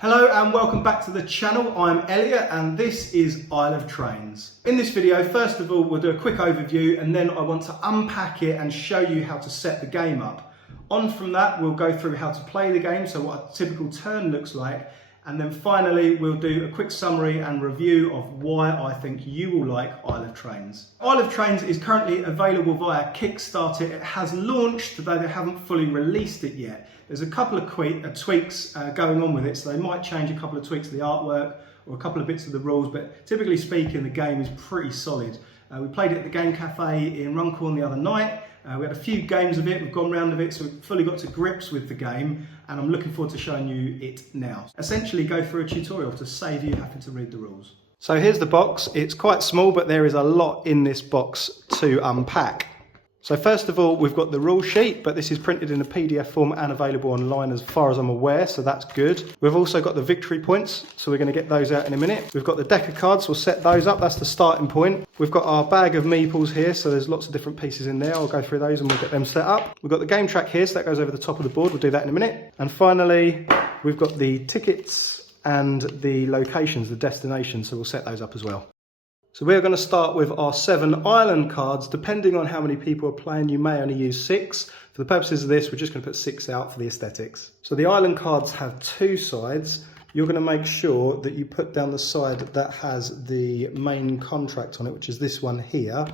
Hello and welcome back to the channel. I'm Elliot and this is Isle of Trains. In this video, first of all, we'll do a quick overview and then I want to unpack it and show you how to set the game up. On from that, we'll go through how to play the game, so what a typical turn looks like. And then finally, we'll do a quick summary and review of why I think you will like Isle of Trains. Isle of Trains is currently available via Kickstarter. It has launched, though they haven't fully released it yet. There's a couple of tweaks going on with it, so they might change a couple of tweaks of the artwork or a couple of bits of the rules, but typically speaking, the game is pretty solid. We played it at the Game Cafe in Runcorn the other night. We had a few games of it, we've gone round of it, so we've fully got to grips with the game, and I'm looking forward to showing you it now. Essentially, go through a tutorial to save you having to read the rules. So here's the box. It's quite small, but there is a lot in this box to unpack. So first of all, we've got the rule sheet, but this is printed in a PDF form and available online as far as I'm aware, so that's good. We've also got the victory points, so we're going to get those out in a minute. We've got the deck of cards, we'll set those up, that's the starting point. We've got our bag of meeples here, so there's lots of different pieces in there. I'll go through those and we'll get them set up. We've got the game track here, so that goes over the top of the board, we'll do that in a minute. And finally, we've got the tickets and the locations, the destinations, so we'll set those up as well. So we're going to start with our 7 island cards. Depending on how many people are playing, you may only use 6. For the purposes of this, we're just going to put 6 out for the aesthetics. So the island cards have 2 sides. You're going to make sure that you put down the side that has the main contract on it, which is this one here,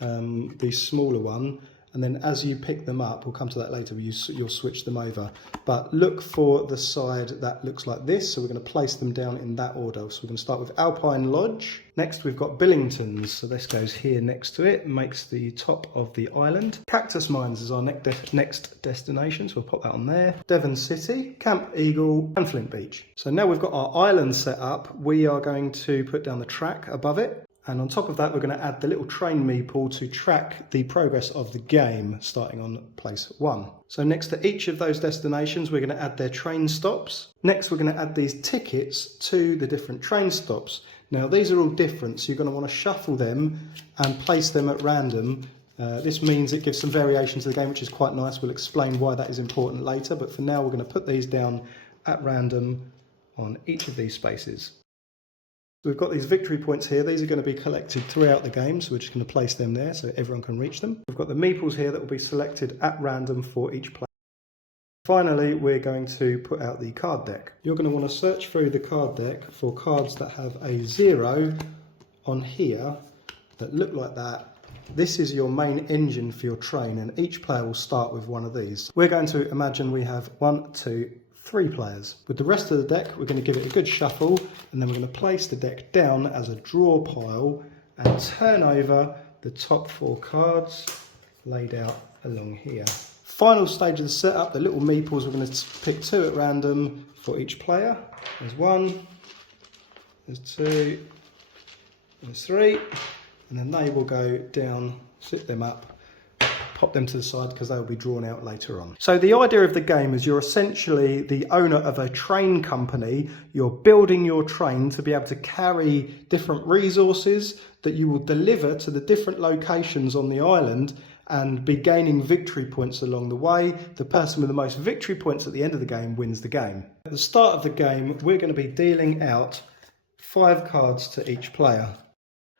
the smaller one. And then as you pick them up, we'll come to that later, you'll switch them over. But look for the side that looks like this. So we're going to place them down in that order. So we're going to start with Alpine Lodge. Next we've got Billingtons. So this goes here next to it, makes the top of the island. Cactus Mines is our next destination, so we'll pop that on there. Devon City, Camp Eagle and Flint Beach. So now we've got our island set up, we are going to put down the track above it. And on top of that, we're going to add the little train meeple to track the progress of the game, starting on place 1. So next to each of those destinations, we're going to add their train stops. Next, we're going to add these tickets to the different train stops. Now, these are all different, so you're going to want to shuffle them and place them at random. This means it gives some variation to the game, which is quite nice. We'll explain why that is important later, but for now, we're going to put these down at random on each of these spaces. We've got these victory points here. These are going to be collected throughout the game, so we're just going to place them there so everyone can reach them. We've got the meeples here that will be selected at random for each player. Finally, we're going to put out the card deck. You're going to want to search through the card deck for cards that have a 0 on here that look like that. This is your main engine for your train, and each player will start with one of these. We're going to imagine we have 1, 2, 3 players. With the rest of the deck, we're going to give it a good shuffle, and then we're going to place the deck down as a draw pile and turn over the top 4 cards laid out along here. Final stage of the setup, the little meeples, we're going to pick 2 at random for each player. There's 1, there's 2, there's 3, and then they will go down, sit them up, pop them to the side because they'll be drawn out later on. So the idea of the game is you're essentially the owner of a train company. You're building your train to be able to carry different resources that you will deliver to the different locations on the island and be gaining victory points along the way. The person with the most victory points at the end of the game wins the game. At the start of the game, we're going to be dealing out 5 cards to each player.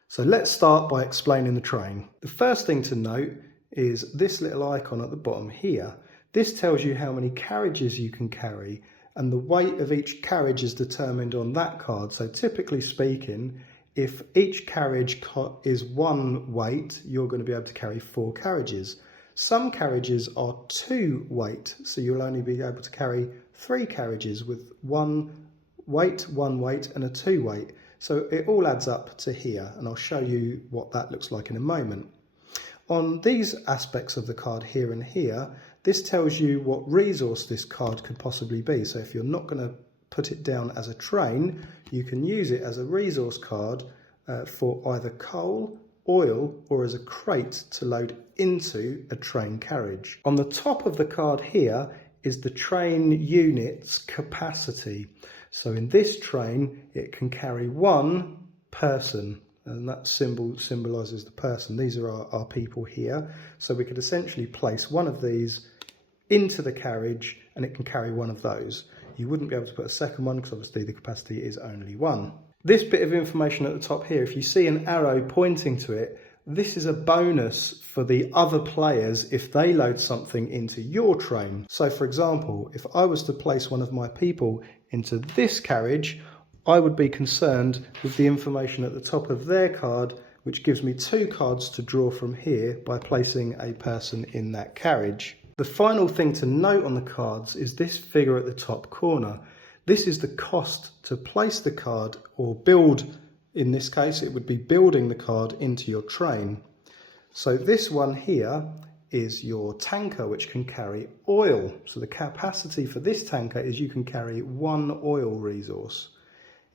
So let's start by explaining the train. The first thing to note is this little icon at the bottom here. This tells you how many carriages you can carry, and the weight of each carriage is determined on that card. So typically speaking, if each carriage is 1 weight, you're going to be able to carry 4 carriages. Some carriages are 2 weight, so you'll only be able to carry 3 carriages with 1 weight, and a 2 weight. So it all adds up to here, and I'll show you what that looks like in a moment. On these aspects of the card here and here, this tells you what resource this card could possibly be. So if you're not going to put it down as a train, you can use it as a resource card for either coal, oil, or as a crate to load into a train carriage. On the top of the card here is the train unit's capacity. So in this train, it can carry 1 person. And that symbol symbolises the person. These are our people here. So we could essentially place one of these into the carriage and it can carry one of those. You wouldn't be able to put a second one because obviously the capacity is only 1. This bit of information at the top here, if you see an arrow pointing to it, this is a bonus for the other players if they load something into your train. So for example, if I was to place one of my people into this carriage, I would be concerned with the information at the top of their card, which gives me 2 cards to draw from here by placing a person in that carriage. The final thing to note on the cards is this figure at the top corner. This is the cost to place the card or build. In this case, it would be building the card into your train. So this one here is your tanker, which can carry oil. So the capacity for this tanker is you can carry 1 oil resource.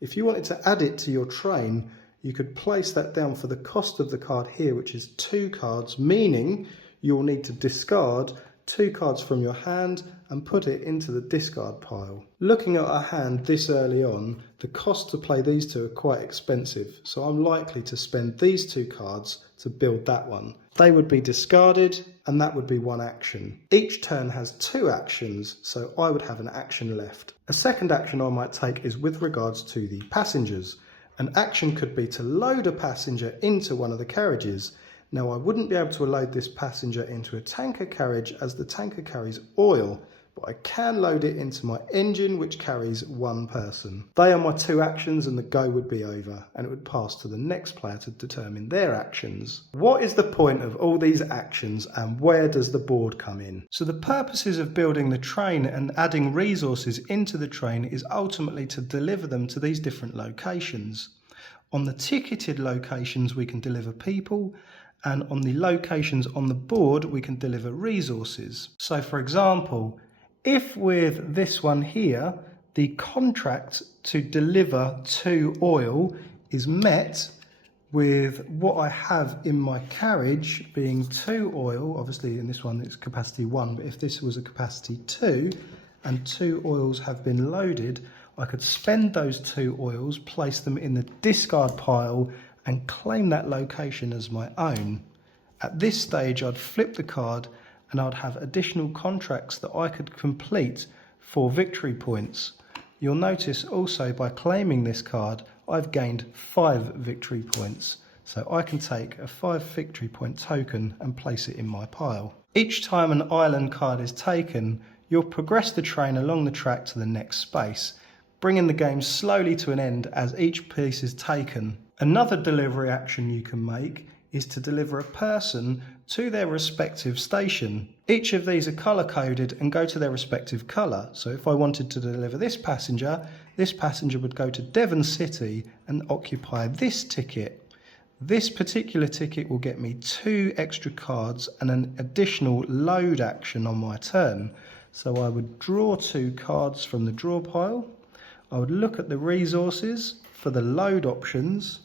If you wanted to add it to your train, you could place that down for the cost of the card here, which is 2 cards, meaning you'll need to discard 2 cards from your hand and put it into the discard pile. Looking at our hand this early on, the cost to play these 2 are quite expensive, so I'm likely to spend these 2 cards to build that one. They would be discarded and that would be 1 action. Each turn has 2 actions, so I would have an action left. A second action I might take is with regards to the passengers. An action could be to load a passenger into one of the carriages. Now I wouldn't be able to load this passenger into a tanker carriage as the tanker carries oil, but I can load it into my engine which carries 1 person. They are my 2 actions and the go would be over and it would pass to the next player to determine their actions. What is the point of all these actions and where does the board come in? So the purposes of building the train and adding resources into the train is ultimately to deliver them to these different locations. On the ticketed locations we can deliver people, and on the locations on the board we can deliver resources. So for example, if with this one here, the contract to deliver 2 oil is met with what I have in my carriage being 2 oil, obviously in this one it's capacity 1, but if this was a capacity 2 and 2 oils have been loaded, I could spend those 2 oils, place them in the discard pile and claim that location as my own. At this stage I'd flip the card and I'd have additional contracts that I could complete for victory points. You'll notice also by claiming this card I've gained 5 victory points, so I can take a 5 victory point token and place it in my pile. Each time an island card is taken, you'll progress the train along the track to the next space, bringing the game slowly to an end as each piece is taken. Another delivery action you can make is to deliver a person to their respective station. Each of these are colour coded and go to their respective colour. So if I wanted to deliver this passenger would go to Devon City and occupy this ticket. This particular ticket will get me 2 extra cards and an additional load action on my turn. So I would draw 2 cards from the draw pile. I would look at the resources for the load options.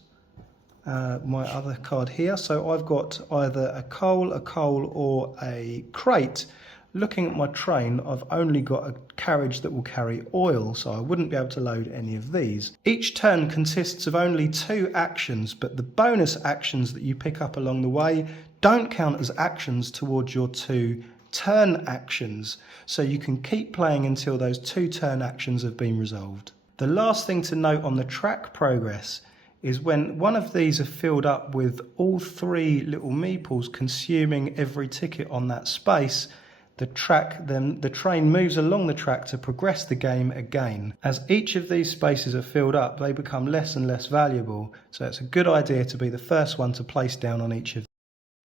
My other card here, so I've got either a coal or a crate. Looking at my train, I've only got a carriage that will carry oil, so I wouldn't be able to load any of these. Each turn consists of only 2 actions, but the bonus actions that you pick up along the way don't count as actions towards your 2 turn actions, so you can keep playing until those 2 turn actions have been resolved. The last thing to note on the track progress is when one of these are filled up with all 3 little meeples consuming every ticket on that space, the train moves along the track to progress the game again. As each of these spaces are filled up, they become less and less valuable, so it's a good idea to be the first one to place down on each of them.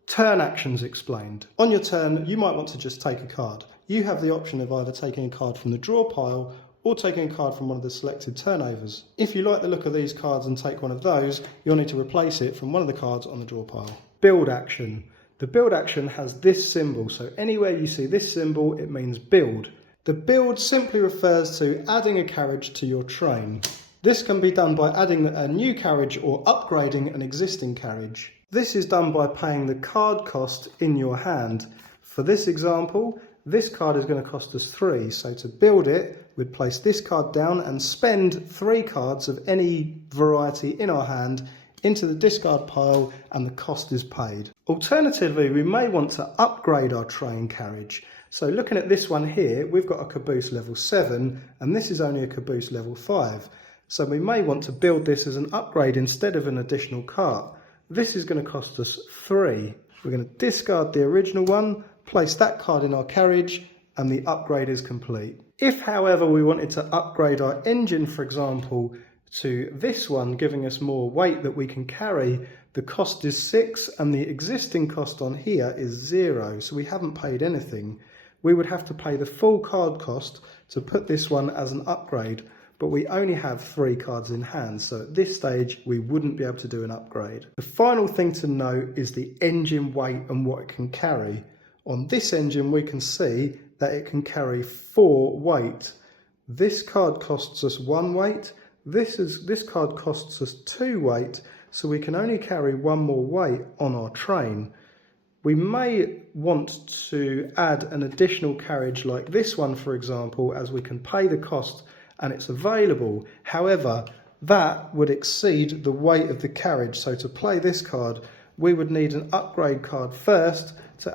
Turn actions explained. On your turn, you might want to just take a card. You have the option of either taking a card from the draw pile or taking a card from one of the selected turnovers. If you like the look of these cards and take one of those, you'll need to replace it from one of the cards on the draw pile. Build action. The build action has this symbol, so anywhere you see this symbol, it means build. The build simply refers to adding a carriage to your train. This can be done by adding a new carriage or upgrading an existing carriage. This is done by paying the card cost in your hand. For this example, this card is going to cost us 3, so to build it, we'd place this card down and spend 3 cards of any variety in our hand into the discard pile and the cost is paid. Alternatively, we may want to upgrade our train carriage. So looking at this one here, we've got a caboose level 7 and this is only a caboose level 5. So we may want to build this as an upgrade instead of an additional cart. This is going to cost us 3. We're going to discard the original one, place that card in our carriage, and the upgrade is complete. If, however, we wanted to upgrade our engine, for example, to this one, giving us more weight that we can carry, the cost is 6 and the existing cost on here is 0, so we haven't paid anything. We would have to pay the full card cost to put this one as an upgrade, but we only have 3 cards in hand, so at this stage we wouldn't be able to do an upgrade. The final thing to note is the engine weight and what it can carry. On this engine we can see that it can carry 4 weight. This card costs us 1 weight, this card costs us 2 weight, so we can only carry 1 more weight on our train. We may want to add an additional carriage like this one, for example, as we can pay the cost and it's available. However, that would exceed the weight of the carriage, so to play this card we would need an upgrade card first to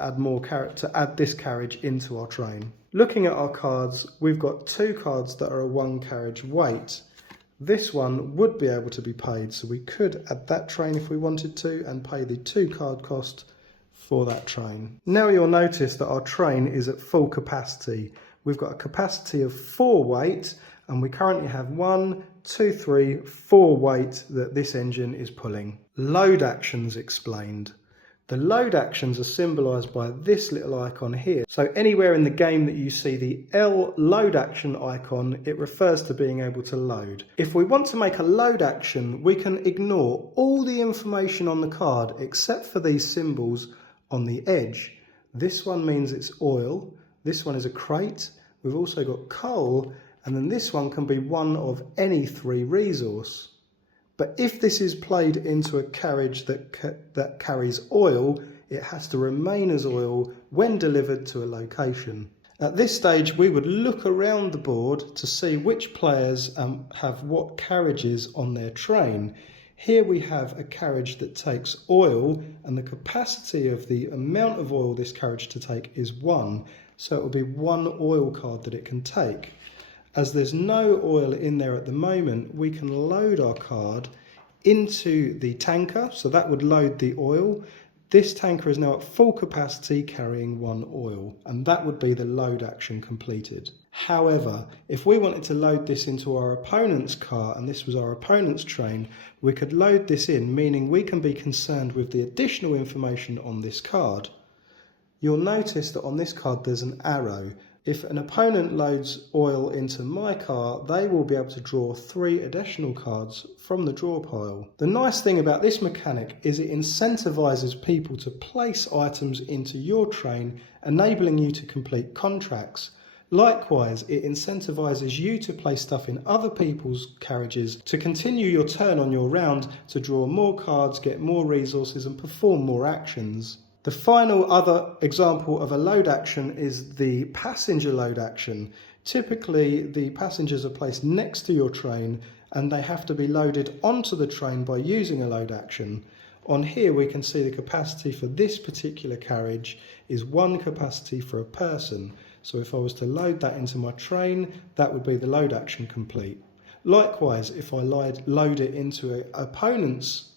add this carriage into our train. Looking at our cards, we've got 2 cards that are a 1 carriage weight. This one would be able to be paid, so we could add that train if we wanted to and pay the 2 card cost for that train. Now you'll notice that our train is at full capacity. We've got a capacity of 4 weight and we currently have 1, 2, 3, 4 weight that this engine is pulling. Load actions explained. The load actions are symbolised by this little icon here. So anywhere in the game that you see the L load action icon, it refers to being able to load. If we want to make a load action, we can ignore all the information on the card except for these symbols on the edge. This one means it's oil, this one is a crate, we've also got coal, and then this one can be one of any 3 resource. But if this is played into a carriage that carries oil, it has to remain as oil when delivered to a location. At this stage, we would look around the board to see which players have what carriages on their train. Here we have a carriage that takes oil, and the capacity of the amount of oil this carriage to take is 1. So it will be 1 oil card that it can take. As there's no oil in there at the moment, we can load our card into the tanker, so that would load the oil. This tanker is now at full capacity carrying 1 oil, and that would be the load action completed. However, if we wanted to load this into our opponent's car, and this was our opponent's train, we could load this in, meaning we can be concerned with the additional information on this card. You'll notice that on this card there's an arrow. If an opponent loads oil into my car, they will be able to draw 3 additional cards from the draw pile. The nice thing about this mechanic is it incentivises people to place items into your train, enabling you to complete contracts. Likewise, it incentivises you to place stuff in other people's carriages to continue your turn on your round to draw more cards, get more resources and perform more actions. The final other example of a load action is the passenger load action. Typically, the passengers are placed next to your train and they have to be loaded onto the train by using a load action. On here we can see the capacity for this particular carriage is 1 capacity for a person. So if I was to load that into my train, that would be the load action complete. Likewise, if I load it into an opponent's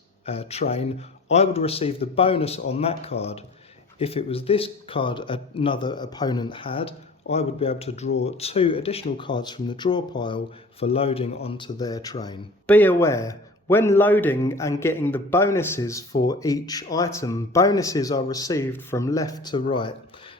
train, I would receive the bonus on that card. If it was this card another opponent had, I would be able to draw 2 additional cards from the draw pile for loading onto their train. Be aware, when loading and getting the bonuses for each item, bonuses are received from left to right.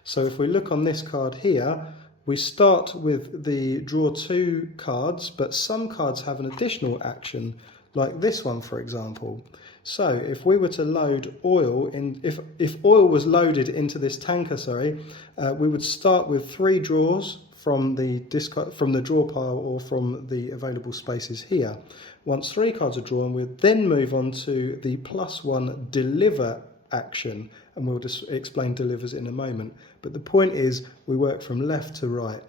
So if we look on this card here, we start with the draw 2 cards, but some cards have an additional action, like this one for example. So if we were to load oil in, if oil was loaded into this tanker, we would start with 3 draws from the draw pile or from the available spaces here. Once 3 cards are drawn, we'd then move on to the +1 deliver action, and we'll just explain delivers in a moment. But the point is, we work from left to right.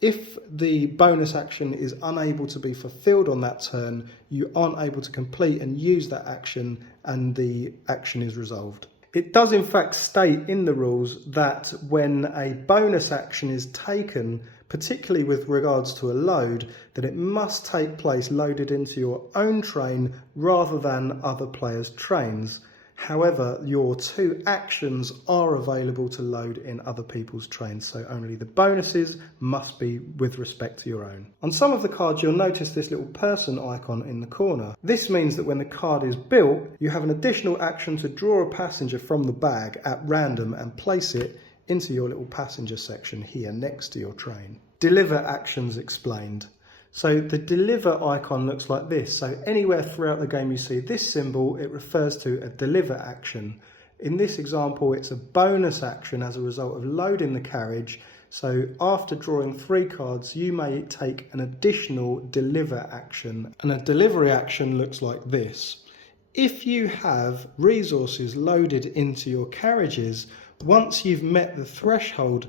If the bonus action is unable to be fulfilled on that turn, you aren't able to complete and use that action, and the action is resolved. It does in fact state in the rules that when a bonus action is taken, particularly with regards to a load, that it must take place loaded into your own train rather than other players' trains. However, your two actions are available to load in other people's trains, so only the bonuses must be with respect to your own. On some of the cards, you'll notice this little person icon in the corner. This means that when the card is built, you have an additional action to draw a passenger from the bag at random and place it into your little passenger section here next to your train. Deliver actions explained. So the deliver icon looks like this. So anywhere throughout the game you see this symbol, it refers to a deliver action. In this example, it's a bonus action as a result of loading the carriage. So after drawing 3 cards, you may take an additional deliver action. And a delivery action looks like this. If you have resources loaded into your carriages, once you've met the threshold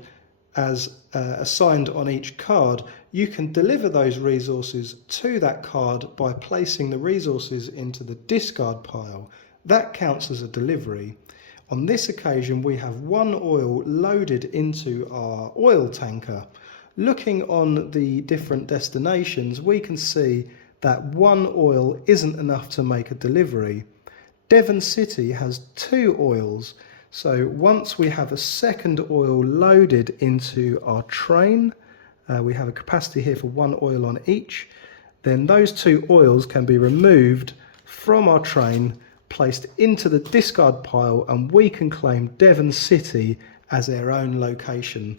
as assigned on each card, you can deliver those resources to that card by placing the resources into the discard pile. That counts as a delivery. On this occasion, we have 1 oil loaded into our oil tanker. Looking on the different destinations, we can see that 1 oil isn't enough to make a delivery. Devon City has 2 oils. So once we have a second oil loaded into our train, we have a capacity here for 1 oil on each, then those 2 oils can be removed from our train, placed into the discard pile, and we can claim Devon City as our own location.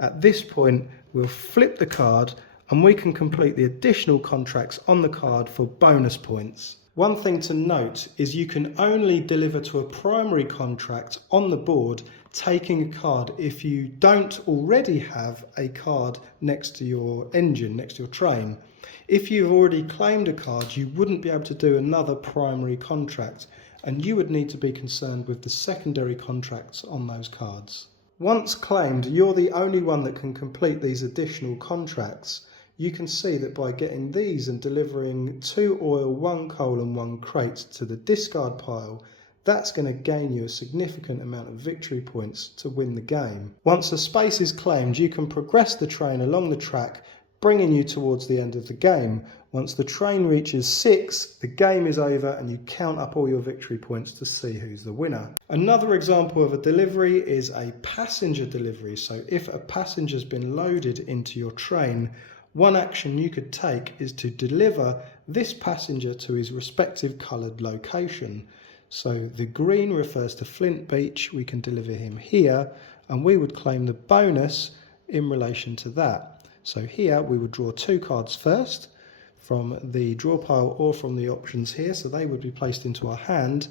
At this point, we'll flip the card and we can complete the additional contracts on the card for bonus points. One thing to note is you can only deliver to a primary contract on the board taking a card if you don't already have a card next to your engine, next to your train. If you've already claimed a card, you wouldn't be able to do another primary contract, and you would need to be concerned with the secondary contracts on those cards. Once claimed, you're the only one that can complete these additional contracts. You can see that by getting these and delivering 2 oil, 1 coal and 1 crate to the discard pile, that's going to gain you a significant amount of victory points to win the game. Once a space is claimed, you can progress the train along the track, bringing you towards the end of the game. Once the train reaches 6, the game is over and you count up all your victory points to see who's the winner. Another example of a delivery is a passenger delivery. So if a passenger's been loaded into your train, one action you could take is to deliver this passenger to his respective coloured location. So the green refers to Flint Beach, we can deliver him here, and we would claim the bonus in relation to that. So here we would draw 2 cards first from the draw pile or from the options here, so they would be placed into our hand,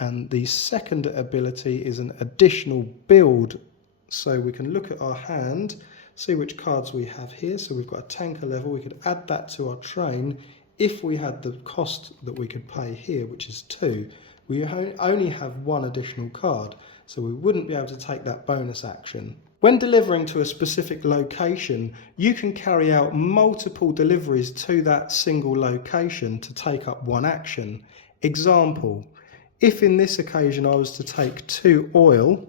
and the second ability is an additional build. So we can look at our hand, see which cards we have here. So we've got a tanker level, we could add that to our train if we had the cost that we could pay here, which is 2. We only have 1 additional card, so we wouldn't be able to take that bonus action. When delivering to a specific location, you can carry out multiple deliveries to that single location to take up 1 action. Example, if in this occasion I was to take 2 oil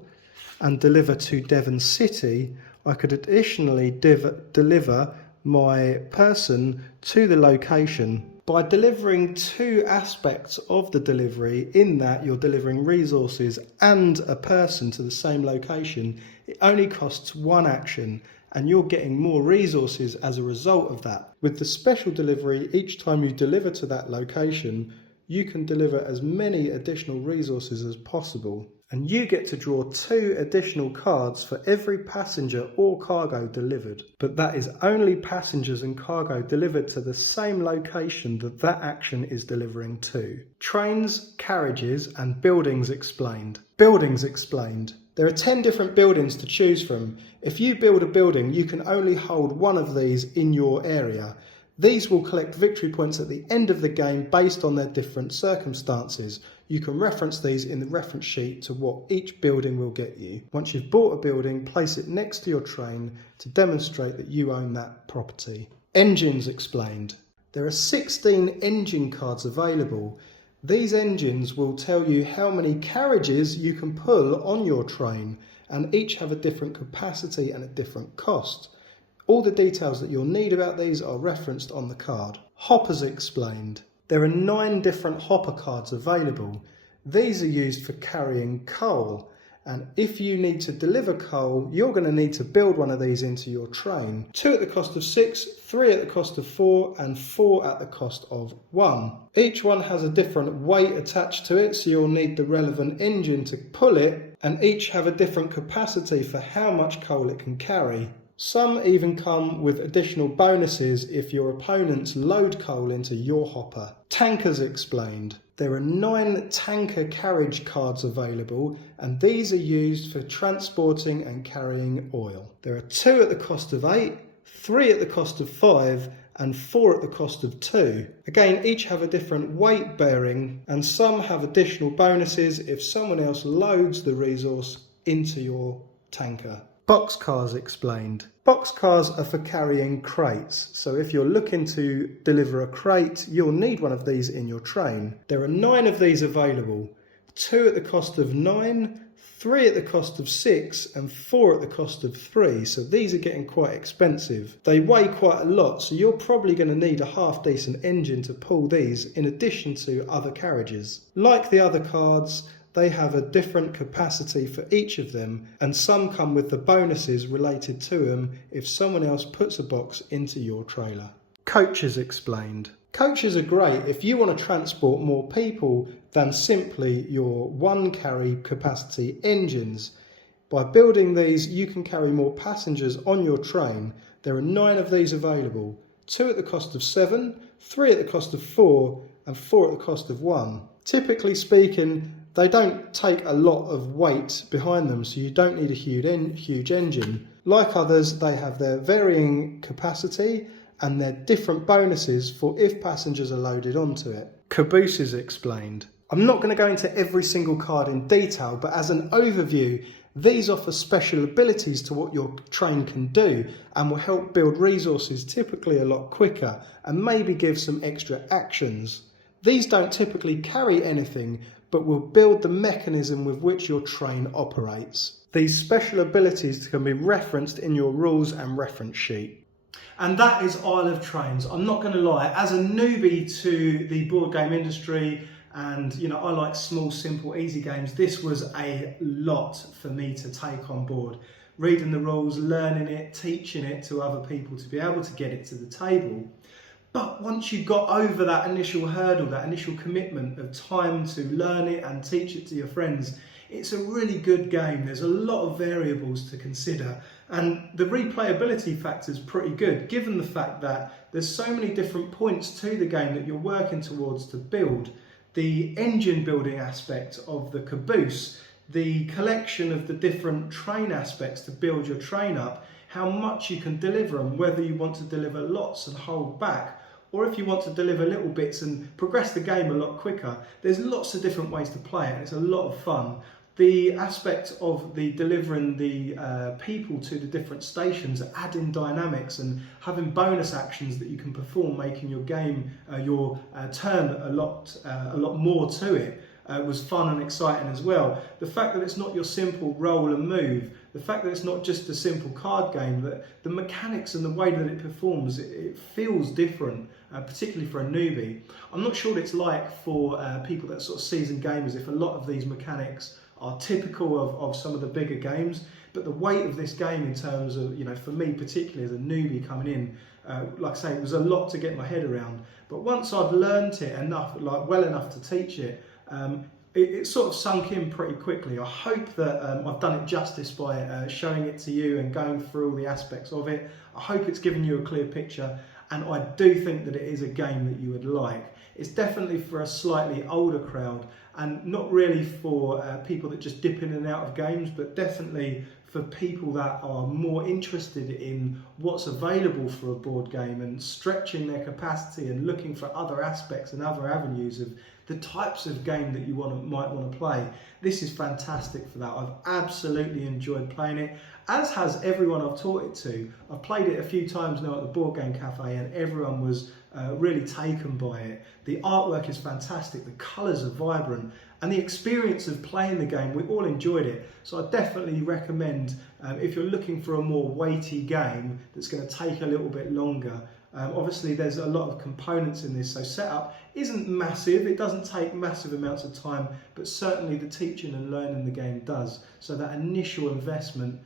and deliver to Devon City, I could additionally deliver my person to the location. By delivering 2 aspects of the delivery, in that you're delivering resources and a person to the same location, it only costs 1 action and you're getting more resources as a result of that. With the special delivery, each time you deliver to that location, you can deliver as many additional resources as possible. And you get to draw 2 additional cards for every passenger or cargo delivered. But that is only passengers and cargo delivered to the same location that that action is delivering to. Trains, carriages and buildings explained. Buildings explained. There are 10 different buildings to choose from. If you build a building, you can only hold 1 of these in your area. These will collect victory points at the end of the game based on their different circumstances. You can reference these in the reference sheet to what each building will get you. Once you've bought a building, place it next to your train to demonstrate that you own that property. Engines explained. There are 16 engine cards available. These engines will tell you how many carriages you can pull on your train, and each have a different capacity and a different cost. All the details that you'll need about these are referenced on the card. Hoppers Explained. There are 9 different hopper cards available. These are used for carrying coal, and if you need to deliver coal, you're going to need to build one of these into your train. 2 at the cost of 6, 3 at the cost of 4, and 4 at the cost of 1. Each one has a different weight attached to it, so you'll need the relevant engine to pull it, and each have a different capacity for how much coal it can carry. Some even come with additional bonuses if your opponents load coal into your hopper. Tankers Explained. There are 9 tanker carriage cards available, and these are used for transporting and carrying oil. There are 2 at the cost of 8, 3 at the cost of 5, and 4 at the cost of 2. Again, each have a different weight bearing, and some have additional bonuses if someone else loads the resource into your tanker. Boxcars Explained. Boxcars are for carrying crates, so if you're looking to deliver a crate, you'll need one of these in your train. There are 9 of these available, 2 at the cost of 9, 3 at the cost of 6, and 4 at the cost of 3, so these are getting quite expensive. They weigh quite a lot, so you're probably going to need a half-decent engine to pull these in addition to other carriages. Like the other cards, they have a different capacity for each of them, and some come with the bonuses related to them if someone else puts a box into your trailer. Coaches Explained. Coaches are great if you want to transport more people than simply your 1 carry capacity engines. By building these, you can carry more passengers on your train. There are 9 of these available, 2 at the cost of 7, 3 at the cost of 4, and 4 at the cost of 1. Typically speaking, they don't take a lot of weight behind them, so you don't need a huge engine. Like others, they have their varying capacity and their different bonuses for if passengers are loaded onto it. Cabooses Explained. I'm not going to go into every single card in detail, but as an overview, these offer special abilities to what your train can do and will help build resources typically a lot quicker and maybe give some extra actions. These don't typically carry anything, but will build the mechanism with which your train operates. These special abilities can be referenced in your rules and reference sheet. And that is Isle of Trains. I'm not going to lie, as a newbie to the board game industry, and I like small, simple, easy games, this was a lot for me to take on board. Reading the rules, learning it, teaching it to other people to be able to get it to the table. But once you got over that initial hurdle, that initial commitment of time to learn it and teach it to your friends, it's a really good game. There's a lot of variables to consider, and the replayability factor is pretty good, given the fact that there's so many different points to the game that you're working towards to build. The engine building aspect of the caboose, the collection of the different train aspects to build your train up, how much you can deliver and whether you want to deliver lots and hold back, or if you want to deliver little bits and progress the game a lot quicker. There's lots of different ways to play it, and it's a lot of fun. The aspect of the delivering the people to the different stations, adding dynamics and having bonus actions that you can perform, making your game, your turn a lot more to it, was fun and exciting as well. The fact that it's not your simple roll and move, the fact that it's not just a simple card game, that the mechanics and the way that it performs, it feels different, particularly for a newbie. I'm not sure what it's like for people that are sort of seasoned gamers, if a lot of these mechanics are typical of some of the bigger games, but the weight of this game in terms of, for me particularly as a newbie coming in, like I say, it was a lot to get my head around. But once I'd learnt it enough, well enough to teach it, it sort of sunk in pretty quickly. I hope that I've done it justice by showing it to you and going through all the aspects of it. I hope it's given you a clear picture, and I do think that it is a game that you would like. It's definitely for a slightly older crowd, and not really for people that just dip in and out of games, but definitely for people that are more interested in what's available for a board game and stretching their capacity and looking for other aspects and other avenues of the types of game that you might want to play. This is fantastic for that. I've absolutely enjoyed playing it, as has everyone I've taught it to. I've played it a few times now at the Board Game Cafe, and everyone was really taken by it. The artwork is fantastic, the colours are vibrant, and the experience of playing the game, we all enjoyed it. So I definitely recommend, if you're looking for a more weighty game that's going to take a little bit longer. Obviously there's a lot of components in this, so setup isn't massive, it doesn't take massive amounts of time, but certainly the teaching and learning the game does. So that initial investment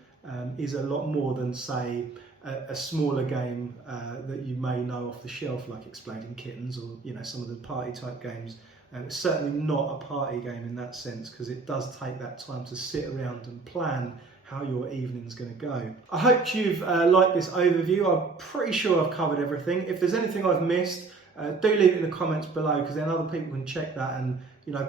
is a lot more than, say, a smaller game that you may know off the shelf, like Exploding Kittens, or some of the party type games. It's certainly not a party game in that sense, because it does take that time to sit around and plan how your evening's going to go. I hope you've liked this overview. I'm pretty sure I've covered everything. If there's anything I've missed, do leave it in the comments below, because then other people can check that and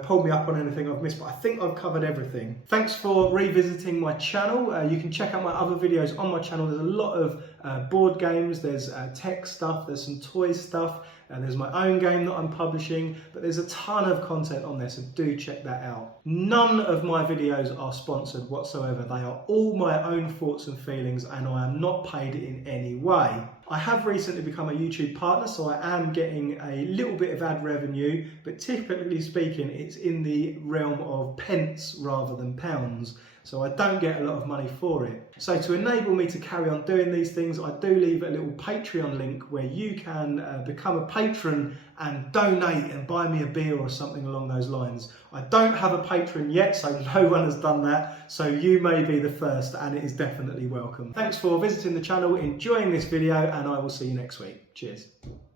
pull me up on anything I've missed, but I think I've covered everything. Thanks for revisiting my channel. You can check out my other videos on my channel. There's a lot of board games, there's tech stuff, there's some toy stuff, and there's my own game that I'm publishing, but there's a ton of content on there, so do check that out. None of my videos are sponsored whatsoever. They are all my own thoughts and feelings, and I am not paid in any way. I have recently become a YouTube partner, so I am getting a little bit of ad revenue, but typically speaking, it's in the realm of pence rather than pounds. So I don't get a lot of money for it. So to enable me to carry on doing these things, I do leave a little Patreon link where you can become a patron and donate and buy me a beer or something along those lines. I don't have a patron yet, so no one has done that. So you may be the first, and it is definitely welcome. Thanks for visiting the channel, enjoying this video, and I will see you next week. Cheers.